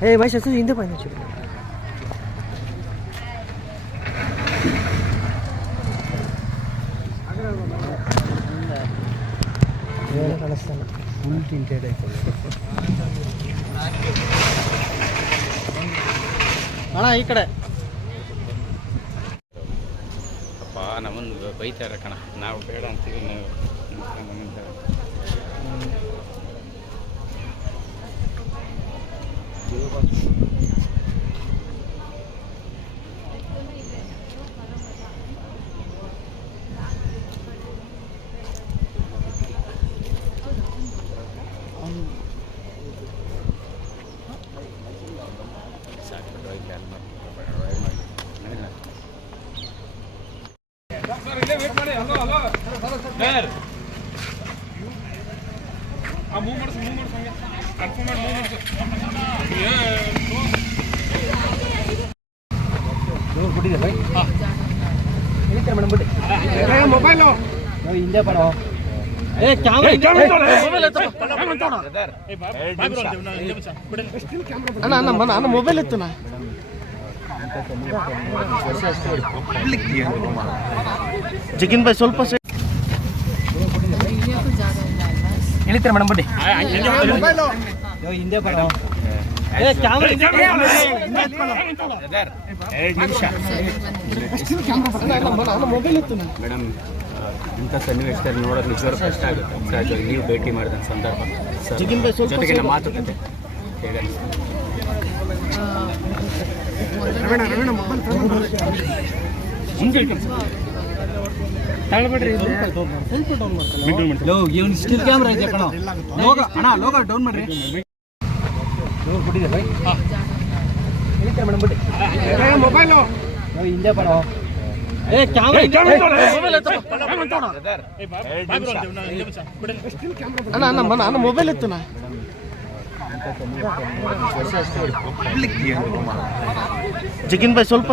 哎，完事自己都不能去。ఫుల్ tinted అయిపోయింది ఇక్కడ ನಮ್ಮನ್ನು ಬೈತಾರೆ ಕಣ. ನಾವು ಬೇಡ ಅಂತೀವಿ ಮೊಬೈಲು. ಹಿಂದೆ ಬರೋ. ಏ ಕ್ಯಾಮ್ರಾ ಅಣ್ಣ ಅಣ್ಣ ಅಣ್ಣ ಮೊಬೈಲ್ ಇತ್ತು ನಾ ಜಗಿನ್ ಬಾಯ್ ಸ್ವಲ್ಪ ಸೆ ಇಳಿತಾರೆ ಮೇಡಮ್ ಬಿಡಿ ಹಿಂದೆ ಬರೋ ಏ ಕ್ಯಾಮ್ರಾ ಎರಡು ನಿಮಿಷ. ಮೊಬೈಲ್ ಇತ್ತು. ನಾ ಮೇಡಮ್ ಇಂಥ ಸನ್ನಿವೇಶದಲ್ಲಿ ನೋಡೋದು ನಿಜವಾಗ್ಲೂ ಕಷ್ಟ ಆಗುತ್ತೆ. ಸಹಜವಾಗಿ ನೀವು ಭೇಟಿ ಮಾಡಿದ ಸಂದರ್ಭ. ಸರ್ ಜೊತೆಗಿನ. ಮಾತುಕತೆ. ಹೇಳಿ? ಮುಂದೆ ಇಟ್ಕೊಂಡು ಸರ್. ಲೋ ಇವನ್ ಸ್ಟಿಲ್ ಕ್ಯಾಮ್ರಾ ಇದೆ ಕಣ. ಲೋಗ ಅಣ್ಣ ಲೋಗ ಡೌನ್ ಮಾಡ್ರಿ. ಬಿಟ್ಟಿದೆ ಬೈ ಇಳಿತಾರೆ ಮೇಡಮ್ ಬಿಡಿ ಮೊಬೈಲು ಹಿಂದೆ ಬರೋ ಏ ಕ್ಯಾಮ್ರಾ ಅಣ್ಣ ಅಣ್ಣ ಮೊಬೈಲ್ ಇತ್ತು ನಾ ಜಗಿನ್ ಬಾಯ್ ಸ್ವಲ್ಪ